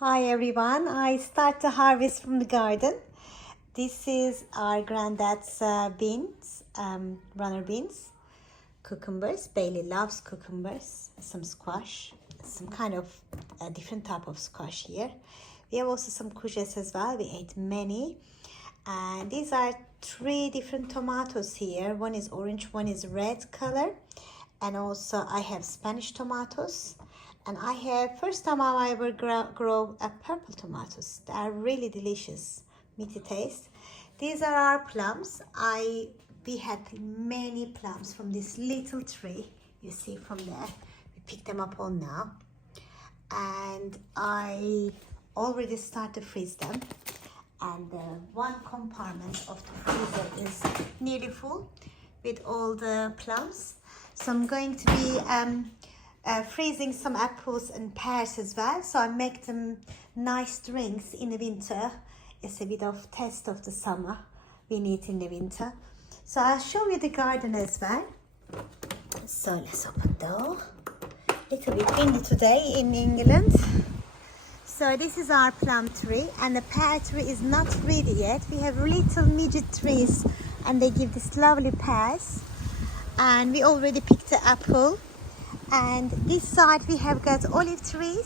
Hi everyone, I start to harvest from the garden. This is our granddad's beans, runner beans, cucumbers. Bailey loves cucumbers, some squash, some kind of different type of squash here. We have also some courgettes as well. We ate many. And these are three different tomatoes here. One is orange, one is red color. And also I have Spanish tomatoes. And I have, first time I ever grow a purple tomatoes. They are really delicious, meaty taste. These are our plums. We had many plums from this little tree. You see from there. We picked them up all now. And I already started to freeze them. And one compartment of the freezer is nearly full with all the plums. So I'm going to be freezing some apples and pears as well, so I make them nice drinks in the winter. It's a bit of test of the summer we need in the winter. So I'll show you the garden as well. So let's open the door. Little bit windy today in England. So this is our plum tree, and the pear tree is not ready yet. We have little midget trees and they give this lovely pears, and we already picked the apple. And this side we have got olive tree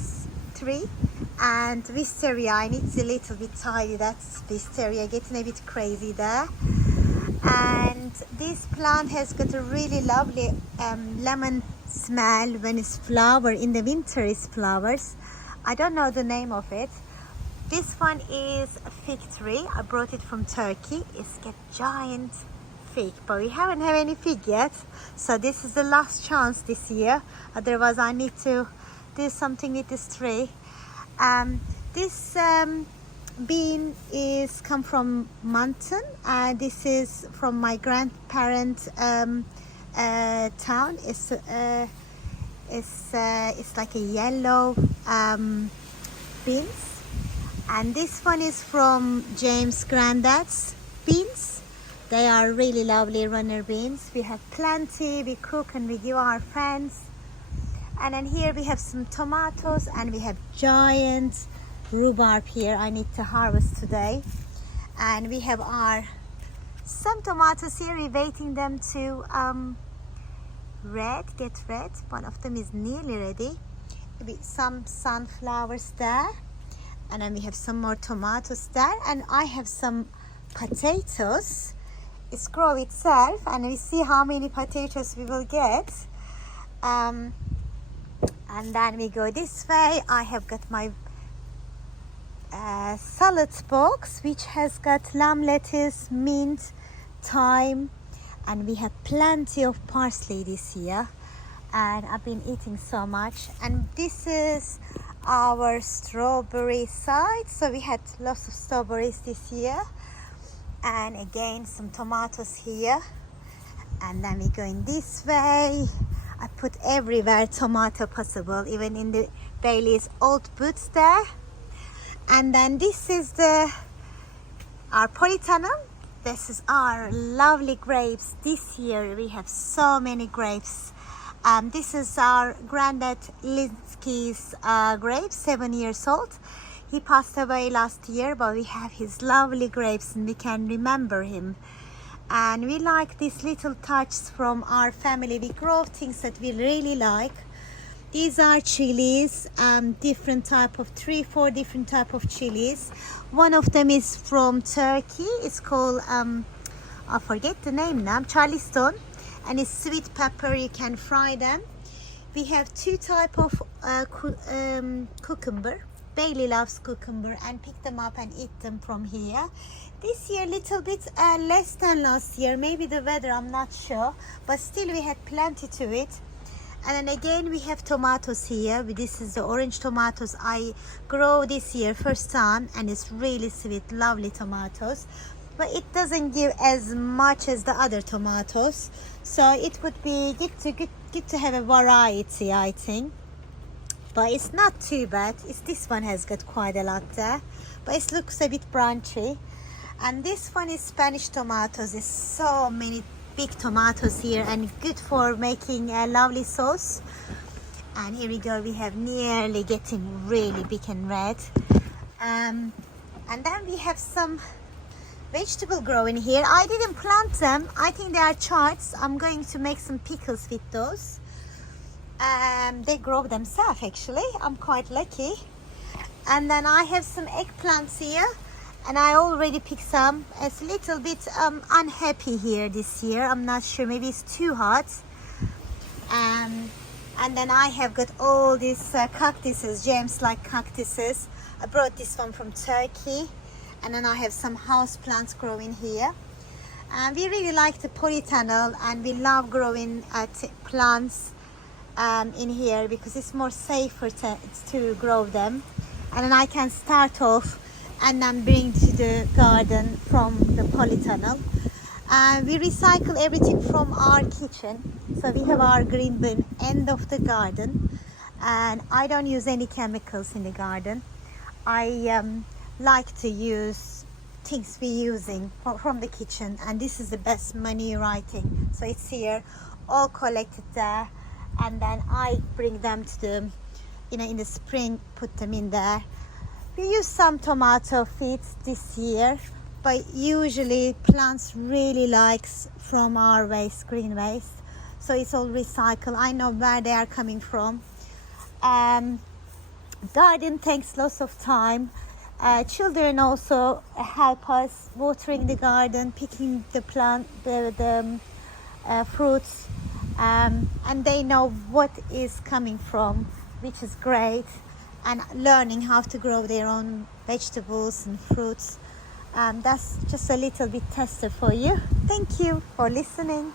and wisteria. I need a little bit tidy, that's wisteria getting a bit crazy there. And this plant has got a really lovely lemon smell when it's flower. In the winter it flowers. I don't know the name of it. This one is a fig tree. I brought it from Turkey. It's got giant fig, but we haven't had any fig yet, so this is the last chance this year, otherwise I need to do something with this tree. This bean is come from Mountain, and this is from my grandparents town. It's like a yellow beans, and this one is from James' granddad's beans. They are really lovely runner beans. We have plenty, we cook and we give our friends. And then here we have some tomatoes, and we have giant rhubarb here I need to harvest today. And we have some tomatoes here, we're waiting them to get red. One of them is nearly ready. Maybe some sunflowers there. And then we have some more tomatoes there. And I have some potatoes. It's grow itself, and we see how many potatoes we will get. And then we go this way. I have got my salad box, which has got lamb lettuce, mint, thyme, and we have plenty of parsley this year, and I've been eating so much. And this is our strawberry side, so we had lots of strawberries this year. And again some tomatoes here, and then we go in this way. I put everywhere tomato possible, even in the Bailey's old boots there. And then this is our polytunnel. This is our lovely grapes. This year we have so many grapes. This is our granddad Linsky's grapes, 7 years old. He passed away last year, but we have his lovely grapes and we can remember him. And we like these little touches from our family. We grow things that we really like. These are chilies, different type of 3-4 different type of chilies. One of them is from Turkey. It's called I forget the name now, Charleston, and it's sweet pepper. You can fry them. We have two type of cucumber. Bailey loves cucumber and pick them up and eat them from here. This year little bit less than last year, maybe the weather, I'm not sure, but still we had plenty to it. And then again we have tomatoes here. This is the orange tomatoes I grow this year first time, and it's really sweet, lovely tomatoes, but it doesn't give as much as the other tomatoes, so it would be good to have a variety, I think. But it's not too bad. This one has got quite a lot there, but it looks a bit branchy. And this one is Spanish tomatoes. There's so many big tomatoes here, and good for making a lovely sauce. And here we go, we have nearly getting really big and red. And then we have some vegetable growing here. I didn't plant them. I think they are charts. I'm going to make some pickles with those. They grow themselves actually. I'm quite lucky. And then I have some eggplants here, and I already picked some. It's a little bit unhappy here this year. I'm not sure, maybe it's too hot. And then I have got all these cactuses, James-like cactuses. I brought this one from Turkey. And then I have some house plants growing here. And we really like the polytunnel, and we love growing plants in here because it's more safer to grow them. And then I can start off and then bring to the garden from the polytunnel. We recycle everything from our kitchen. So we have our green bin end of the garden, and I don't use any chemicals in the garden. I like to use things we're using from the kitchen, and this is the best manure writing. So it's here, all collected there, and then I bring them to the, in the spring, put them in there. We use some tomato feeds this year, but usually plants really likes from our waste, green waste. So it's all recycled. I know where they are coming from. Garden takes lots of time. Children also help us watering the garden, picking the plant, the fruits, and they know what is coming from, which is great, and learning how to grow their own vegetables and fruits. That's just a little bit tester for you. Thank you for listening.